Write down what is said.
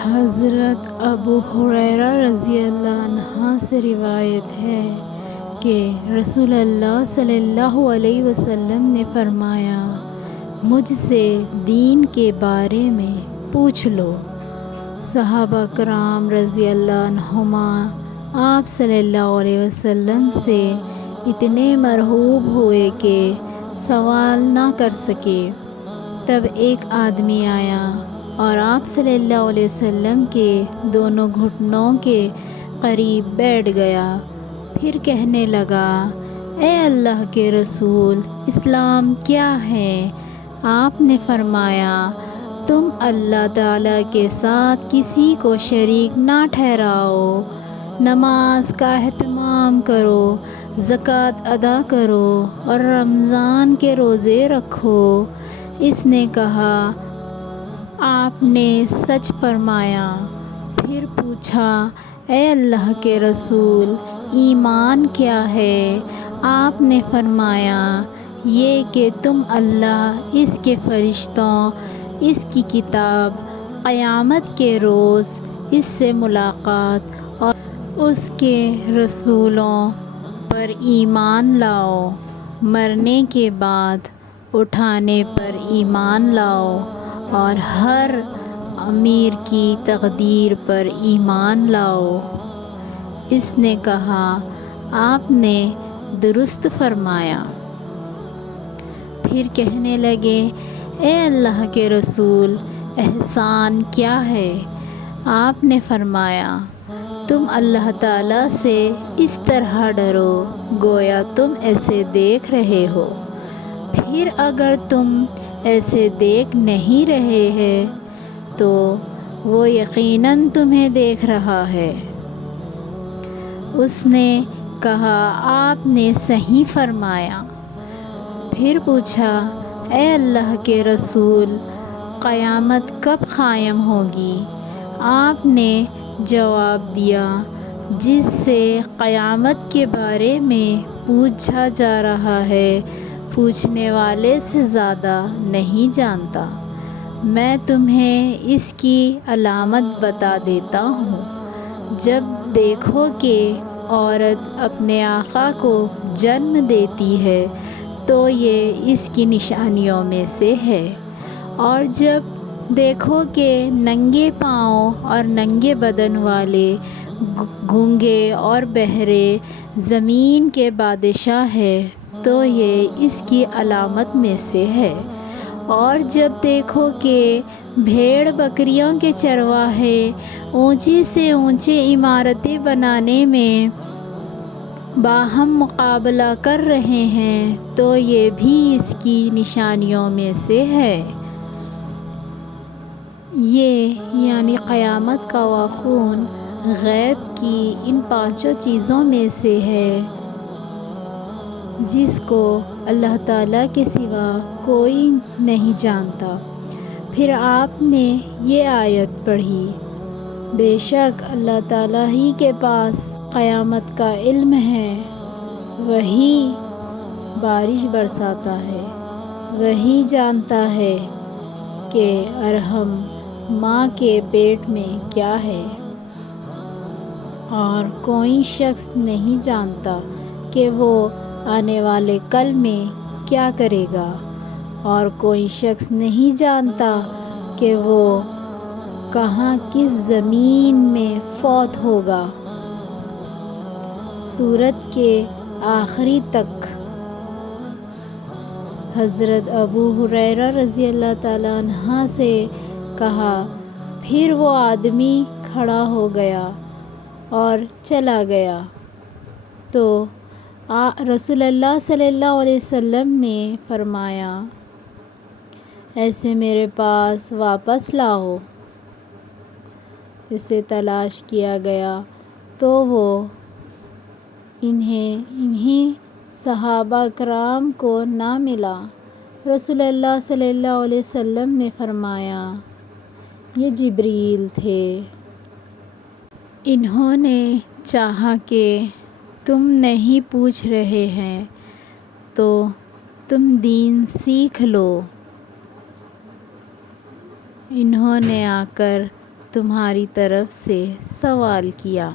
حضرت ابو ہریرہ رضی اللہ عنہ سے روایت ہے کہ رسول اللہ صلی اللہ علیہ وسلم نے فرمایا، مجھ سے دین کے بارے میں پوچھ لو۔ صحابہ کرام رضی اللہ عنہما آپ صلی اللہ علیہ وسلم سے اتنے مرعوب ہوئے کہ سوال نہ کر سکے۔ تب ایک آدمی آیا اور آپ صلی اللہ علیہ وسلم کے دونوں گھٹنوں کے قریب بیٹھ گیا، پھر کہنے لگا، اے اللہ کے رسول، اسلام کیا ہے؟ آپ نے فرمایا، تم اللہ تعالیٰ کے ساتھ کسی کو شریک نہ ٹھہراؤ، نماز کا اہتمام کرو، زکوٰۃ ادا کرو اور رمضان کے روزے رکھو۔ اس نے کہا، آپ نے سچ فرمایا۔ پھر پوچھا، اے اللہ کے رسول، ایمان کیا ہے؟ آپ نے فرمایا، یہ کہ تم اللہ، اس کے فرشتوں، اس کی کتاب، قیامت کے روز اس سے ملاقات اور اس کے رسولوں پر ایمان لاؤ، مرنے کے بعد اٹھانے پر ایمان لاؤ اور ہر امیر کی تقدیر پر ایمان لاؤ۔ اس نے کہا، آپ نے درست فرمایا۔ پھر کہنے لگے، اے اللہ کے رسول، احسان کیا ہے؟ آپ نے فرمایا، تم اللہ تعالیٰ سے اس طرح ڈرو گویا تم ایسے دیکھ رہے ہو، پھر اگر تم ایسے دیکھ نہیں رہے ہیں تو وہ یقیناً تمہیں دیکھ رہا ہے۔ اس نے کہا، آپ نے صحیح فرمایا۔ پھر پوچھا، اے اللہ کے رسول، قیامت کب قائم ہوگی؟ آپ نے جواب دیا، جس سے قیامت کے بارے میں پوچھا جا رہا ہے، پوچھنے والے سے زیادہ نہیں جانتا۔ میں تمہیں اس کی علامت بتا دیتا ہوں۔ جب دیکھو کہ عورت اپنے آقا کو جنم دیتی ہے تو یہ اس کی نشانیوں میں سے ہے، اور جب دیکھو کہ ننگے پاؤں اور ننگے بدن والے، گونگے اور بہرے زمین کے بادشاہ ہے تو یہ اس کی علامت میں سے ہے، اور جب دیکھو کہ بھیڑ بکریوں کے چرواہے اونچی سے اونچی عمارتیں بنانے میں باہم مقابلہ کر رہے ہیں تو یہ بھی اس کی نشانیوں میں سے ہے۔ یہ یعنی قیامت کا وقوع غیب کی ان 5 چیزوں میں سے ہے جس کو اللہ تعالیٰ کے سوا کوئی نہیں جانتا۔ پھر آپ نے یہ آیت پڑھی، بے شک اللہ تعالیٰ ہی کے پاس قیامت کا علم ہے، وہی بارش برساتا ہے، وہی جانتا ہے کہ ارحم ماں کے پیٹ میں کیا ہے، اور کوئی شخص نہیں جانتا کہ وہ آنے والے کل میں کیا کرے گا، اور کوئی شخص نہیں جانتا کہ وہ کہاں کس زمین میں فوت ہوگا۔ سورت کے آخری تک۔ حضرت ابو ہریرہ رضی اللہ تعالیٰ عنہ سے کہا، پھر وہ آدمی کھڑا ہو گیا اور چلا گیا تو رسول اللہ صلی اللہ علیہ وسلم نے فرمایا، اسے میرے پاس واپس لاؤ۔ اسے تلاش کیا گیا تو وہ انہیں صحابہ کرام کو نہ ملا۔ رسول اللہ صلی اللہ علیہ وسلم نے فرمایا، یہ جبریل تھے۔ انہوں نے چاہا کہ تم نہیں پوچھ رہے ہیں تو تم دین سیکھ لو۔ انہوں نے آ کر تمہاری طرف سے سوال کیا۔